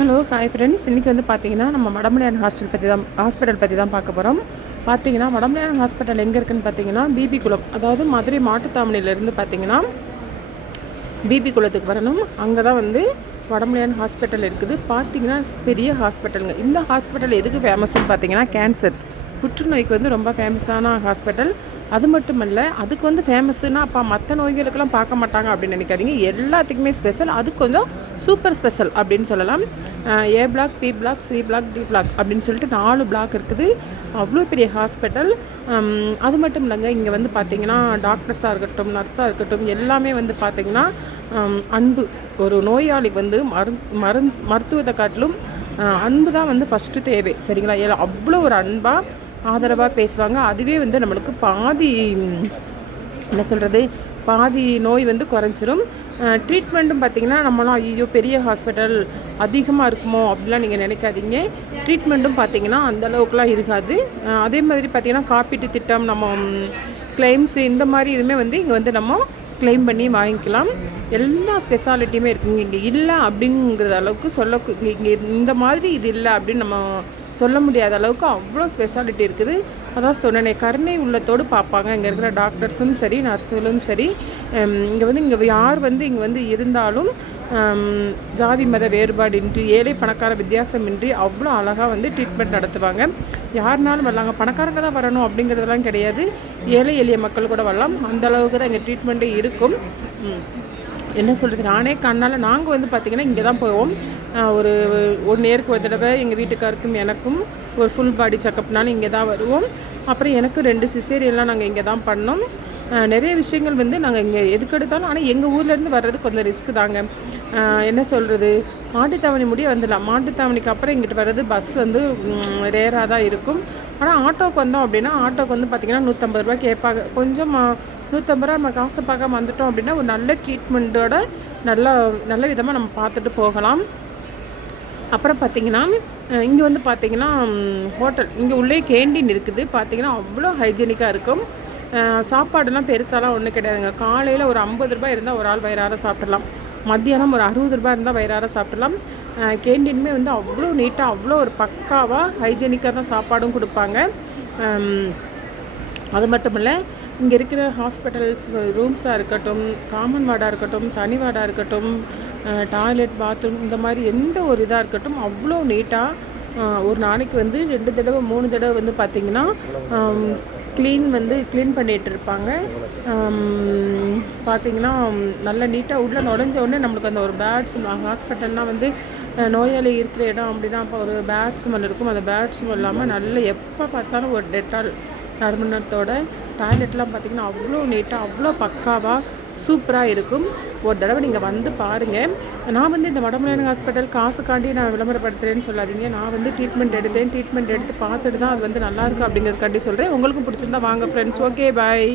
Hello hi friends. இன்றைக்கி வந்து பார்த்தீங்கன்னா நம்ம வடமலையான் ஹாஸ்பிட்டல் பற்றி தான் பார்க்க போகிறோம். பார்த்தீங்கன்னா வடமலையான் ஹாஸ்பிட்டல் எங்கே இருக்குதுன்னு பார்த்தீங்கன்னா பிபி குளம், அதாவது மதுரை மாட்டுத்தாவணியிலேருந்து பார்த்தீங்கன்னா பிபி குளத்துக்கு வரணும். அங்கே தான் வந்து வடமலையான் ஹாஸ்பிட்டல் இருக்குது. பார்த்தீங்கன்னா பெரிய ஹாஸ்பிட்டலுங்க. இந்த ஹாஸ்பிட்டல் எதுக்கு ஃபேமஸ்ன்னு பார்த்தீங்கன்னா கேன்சர், புற்றுநோய்க்கு வந்து ரொம்ப ஃபேமஸான ஹாஸ்பிட்டல். அது மட்டும் இல்லை, அதுக்கு வந்து ஃபேமஸ்னால் அப்போ மற்ற நோய்களுக்கெல்லாம் பார்க்க மாட்டாங்க அப்படின்னு நினைக்காதீங்க. எல்லாத்துக்குமே ஸ்பெஷல், அது கொஞ்சம் சூப்பர் ஸ்பெஷல் அப்படின்னு சொல்லலாம். A block, B block, C block, D block அப்படின்னு சொல்லிட்டு 4 பிளாக் இருக்குது. அவ்வளோ பெரிய ஹாஸ்பிட்டல். அது மட்டும் இல்லைங்க, இங்கே வந்து பார்த்திங்கன்னா டாக்டர்ஸாக இருக்கட்டும், நர்ஸாக இருக்கட்டும், எல்லாமே வந்து பார்த்திங்கன்னா அன்பு. ஒரு நோயாளிக்கு வந்து மருத்துவத்தை காட்டிலும் அன்பு தான் வந்து ஃபஸ்ட்டு தேவை, சரிங்களா? அவ்வளோ ஒரு அன்பாக ஆதரவாக பேசுவாங்க. அதுவே வந்து நம்மளுக்கு பாதி என்ன சொல்கிறது, பாதி நோய் வந்து குறைஞ்சிரும். ட்ரீட்மெண்ட்டும் பார்த்திங்கன்னா நம்மளாம் ஐயோ பெரிய ஹாஸ்பிட்டல் அதிகமாக இருக்குமோ அப்படிலாம் நீங்கள் நினைக்காதீங்க. ட்ரீட்மெண்ட்டும் பார்த்திங்கன்னா அந்தளவுக்குலாம் இருக்காது. அதே மாதிரி பார்த்திங்கன்னா காப்பீட்டு திட்டம், நம்ம கிளைம்ஸு இந்த மாதிரி இதுவுமே வந்து இங்கே வந்து நம்ம கிளைம் பண்ணி வாங்கிக்கலாம். எல்லா ஸ்பெஷாலிட்டியுமே இருக்குங்க இங்கே. இல்லை அப்படிங்கிற அளவுக்கு இங்கே இந்த மாதிரி இது இல்லை அப்படின்னு நம்ம சொல்ல முடியாத அளவுக்கு அவ்வளோ ஸ்பெஷாலிட்டி இருக்குது. அதான் சொன்னேனே, கருணை உள்ளத்தோடு பார்ப்பாங்க இங்கே இருக்கிற டாக்டர்ஸும் சரி, நர்ஸுகளும் சரி. இங்கே யார் வந்து இங்கே வந்து இருந்தாலும் ஜாதி மத வேறுபாடின்றி, ஏழை பணக்கார வித்தியாசமின்றி அவ்வளோ அழகாக வந்து ட்ரீட்மெண்ட் நடத்துவாங்க. யாருனாலும் வரலாங்க, பணக்காரங்க தான் வரணும் அப்படிங்கிறதெல்லாம் கிடையாது. ஏழை எளிய மக்கள் கூட வரலாம். அந்தளவுக்கு தான் இங்கே ட்ரீட்மெண்ட்டே இருக்கும். என்ன சொல்கிறது, நானே கண்ணால் நாங்கள் வந்து பார்த்திங்கன்னா இங்கே தான் போவோம். ஒரு 1 இயருக்கு ஒரு தடவை எங்கள் வீட்டுக்காருக்கும் எனக்கும் ஒரு ஃபுல் பாடி செக்கப்னாலும் இங்கே தான் வருவோம். அப்புறம் எனக்கு 2 சிசேரியன்லாம் நாங்கள் இங்கே தான் பண்ணோம். நிறைய விஷயங்கள் வந்து நாங்கள் இங்கே எதுக்கு எடுத்தாலும், ஆனால் எங்கள் ஊர்லேருந்து வர்றது கொஞ்சம் ரிஸ்க்கு தாங்க. என்ன சொல்கிறது, மாட்டுத்தாவணி முடிய வந்துடலாம். மாட்டுத்தாவணிக்கு அப்புறம் இங்கிட்டு வர்றது பஸ் வந்து ரேராக தான் இருக்கும். ஆனால் ஆட்டோவுக்கு வந்தோம் அப்படின்னா, ஆட்டோவுக்கு வந்து பார்த்திங்கன்னா 150 ரூபா கேட்பாங்க. கொஞ்சம் 150 ரூபா நம்ம காசை பார்க்க வந்துட்டோம் அப்படின்னா ஒரு நல்ல ட்ரீட்மெண்ட்டோட நல்ல விதமாக நம்ம பார்த்துட்டு போகலாம். அப்புறம் பார்த்திங்கன்னா இங்கே வந்து பார்த்திங்கன்னா ஹோட்டல், இங்கே உள்ளே கேண்டீன் இருக்குது. பார்த்திங்கன்னா அவ்வளோ ஹைஜீனிக்காக இருக்கும். சாப்பாடுலாம் பெருசாலாம் ஒன்றும் கிடையாதுங்க. காலையில் ஒரு 50 ரூபாய் இருந்தால் ஒரு ஆள் வயிறார சாப்பிடலாம். மத்தியானம் ஒரு 60 ரூபாய் இருந்தால் வயிறார சாப்பிடலாம். கேண்டீனுமே வந்து அவ்வளோ நீட்டாக, அவ்வளோ ஒரு பக்காவாக ஹைஜீனிக்காக தான் சாப்பாடும் கொடுப்பாங்க. அது மட்டும் இல்லை, இங்கே இருக்கிற ஹாஸ்பிட்டல்ஸ் ரூம்ஸாக இருக்கட்டும், காமன் வார்டாக இருக்கட்டும், தனி வார்டாக இருக்கட்டும், டாய்லெட், பாத்ரூம், இந்த மாதிரி எந்த ஒரு இதாக இருக்கட்டும் அவ்வளோ நீட்டாக ஒரு நாளைக்கு வந்து 2 தடவை 3 தடவை வந்து பார்த்திங்கன்னா க்ளீன் பண்ணிகிட்டு இருப்பாங்க. பார்த்திங்கன்னா நல்ல நீட்டாக உள்ளே நுழைஞ்ச உடனே நம்மளுக்கு அந்த ஒரு பேட் ஸ்மெல். ஹாஸ்பிட்டல்னால் வந்து நோயாளி இருக்கிற இடம் அப்படின்னா அப்போ ஒரு பேட் ஸ்மெல் இருக்கும். அந்த பேட் ஸ்மெல் இல்லாமல் நல்ல எப்போ பார்த்தாலும் ஒரு டெட்டால் நறுமணத்தோட டாய்லெட்லாம் பார்த்திங்கன்னா அவ்வளோ நீட்டாக, அவ்வளோ பக்காவாக சூப்பராக இருக்கும். ஒரு தடவை நீங்கள் வந்து பாருங்கள். நான் வந்து இந்த வடமலையான் ஹாஸ்பிட்டல் காசுக்காண்டி நான் விளம்பரப்படுத்துகிறேன்னு சொல்லாதீங்க. நான் வந்து ட்ரீட்மெண்ட் எடுத்து பார்த்துட்டு தான் அது வந்து நல்லாயிருக்கு அப்படிங்கிறதுக்காண்டி சொல்கிறேன். உங்களுக்கும் பிடிச்சிருந்தா வாங்க ஃப்ரெண்ட்ஸ். ஓகே, பாய்.